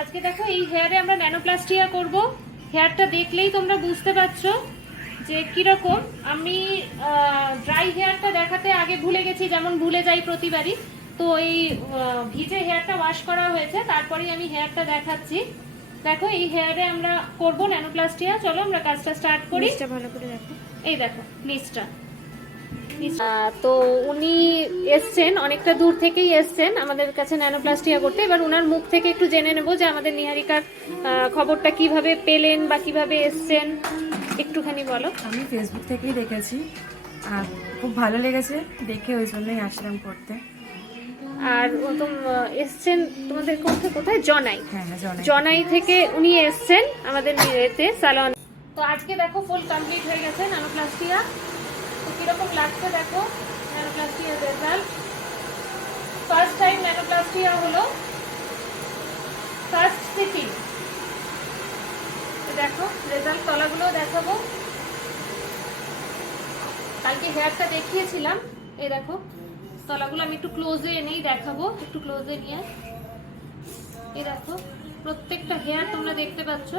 আজকে দেখো এই হেয়ারে আমরা ন্যানোপ্লাস্টিয়া করব। হেয়ারটা দেখলেই তোমরা বুঝতে পারছো যে কিরকম। আমি ড্রাই হেয়ারটা দেখাতে আগে ভুলে গেছি, যেমন ভুলে যাই প্রতিবারই। তো এই ভিজে হেয়ারটা ওয়াশ করা হয়েছে, তারপরেই আমি হেয়ারটা দেখাচ্ছি। দেখো এই হেয়ারে আমরা করব ন্যানোপ্লাস্টিয়া। চলো আমরা কাজটা স্টার্ট করি। ভালো করে দেখো। এই দেখো নিচটা। তো উনি এসছেন অনেকটা দূর থেকেই এসছেন আমাদের কাছে ন্যানোপ্লাস্টিয়া করতে। এবার ওনার মুখ থেকে একটু জেনে নেব যে আমাদের নিহারিকার খবরটা কিভাবে পেলেন বা কিভাবে এসছেন, একটুখানি বলো। আমি ফেসবুক থেকেই দেখেছি, আর খুব ভালো লেগেছে দেখে, ওই জন্যই আসলাম করতে। আর ও তো এসছেন তোমাদের কোথায়? জনাই। হ্যাঁ, জনাই থেকে উনি এসছেন আমাদের এতে সালন। তো আজকে দেখো ফুল কমপ্লিট হয়ে গেছে ন্যানোপ্লাস্টিয়া। তো কিরকম লাগছে দেখো ন্যানোপ্লাস্টিয়ার রেজাল্ট। ফার্স্ট টাইম ন্যানোপ্লাস্টিয়া হলো, ফার্স্ট সিটিং। দেখো রেজাল্ট, তলাগুলো দেখাবো। কালকে হেয়ারটা দেখিয়েছিলাম, এই দেখো তলাগুলো আমি একটু ক্লোজে এনেই দেখাবো, একটু ক্লোজে নিয়ে। এই দেখো প্রত্যেকটা হেয়ার তোমরা দেখতে পাচ্ছ।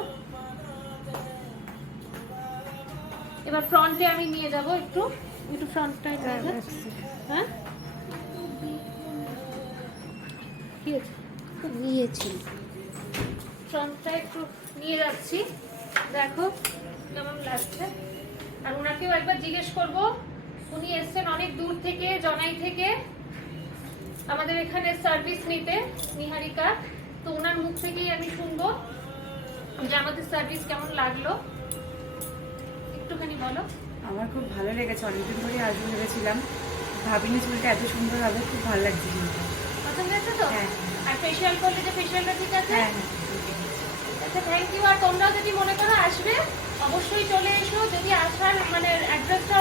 এবার ফ্রন্টে আমি নিয়ে যাব, একটু একটু ফ্রন্টটা হ্যাঁ কি আছে নিয়েছি, ফ্রন্টটা একটু নিয়ে যাচ্ছি। দেখো কেমন লাগছে। আর ওনাকেও একবার জিজ্ঞেস করব, উনি এসছেন অনেক দূর থেকে, জনাই থেকে আমাদের এখানে সার্ভিস নিতে নিহারিকা। তো ওনার মুখ থেকেই আমি শুনবো যে আমাদের সার্ভিস কেমন লাগলো, একটুখানি বলো। আমার খুব ভালো লেগেছে, অনেকদিন ধরে আসবো ভেবেছিলাম, ভাবিনি চুলটা এত সুন্দর হবে। খুব ভালো লাগছে চুলটা। পছন্দ হয়েছে তো? হ্যাঁ। আর ফেশিয়াল করলে যে ফেশিয়ালটা ঠিক আছে? হ্যাঁ, আচ্ছা থ্যাংক ইউ। আর তোমরাও যদি মনে করো আসবে, অবশ্যই চলে এসো। যদি আসার মানে অ্যাড্রেসটা